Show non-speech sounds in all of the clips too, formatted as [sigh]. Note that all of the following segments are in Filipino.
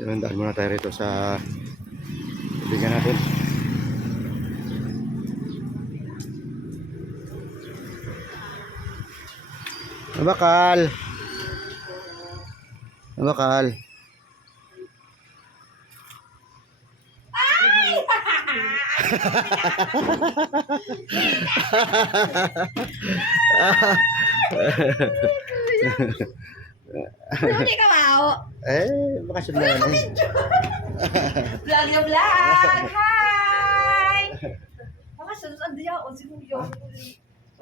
Tinandaan muna tayo rito sa bigyan natin. Bakal. Bakal. [laughs] Hindi ka mao. Eh, bakasyon na yan eh. Vlog na vlog. Hi. Mga sunod diya o siguro.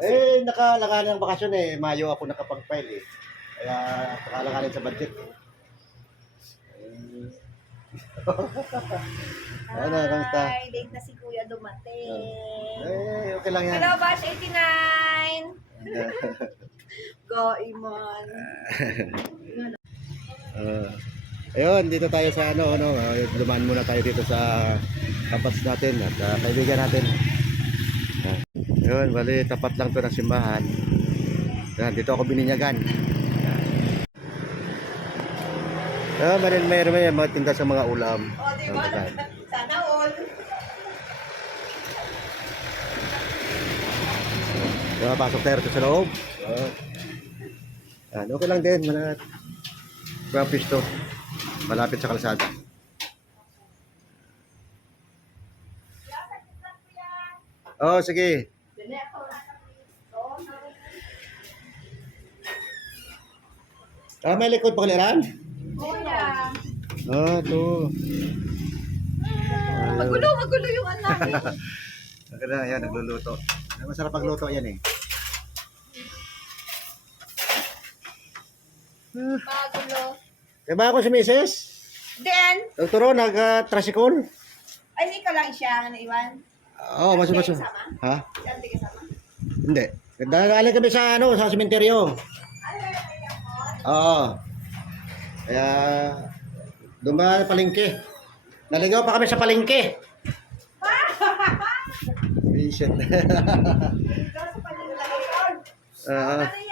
Eh, nakalanganin ng bakasyon eh. Mayo ako nakapag-file eh. Kaya nakalanganin sa budget. Eh. Ano, kamusta? Hi, late na si Kuya dumating. Eh, okay lang yan. Hello, Bash 89. [laughs] Go, Iman. [laughs] Ah, ayun, dito tayo sa ano, ano, uh, dumaan muna tayo dito sa campus natin at ah, kaibigan natin. Ah, ayun, bali, tapat lang to ng simbahan. Yan, dito ako bininyagan. Ah, meron meron may mga tinda sa mga ulam. O, di ba? Sana all. Diba, pasok tayo sa loob. Ah. Yan, okay lang din, manat. Grabe to. Malapit sa kalsada. Oh, sige. Ah, may likod pa kaliran? Kuya. Ah, to. Magulo, magulo yung anak. [laughs] Ang na, yan, nagluluto. Masarap pagluto yan eh. Magulo. Diba ako si Mrs.? Then, Doktoro, nag-tricycle? ay, hindi ka lang siya, ano, Iwan? Oo, oh, maso. Kasama? Ha? Siya, hindi kasama? Hindi. Dagaling kami sa ano, sa sementeryo. Oo. Kaya doon ba palengke? Naligaw pa kami sa palengke. [laughs] Vision. Ikaw sa paninulay. Ah, Ano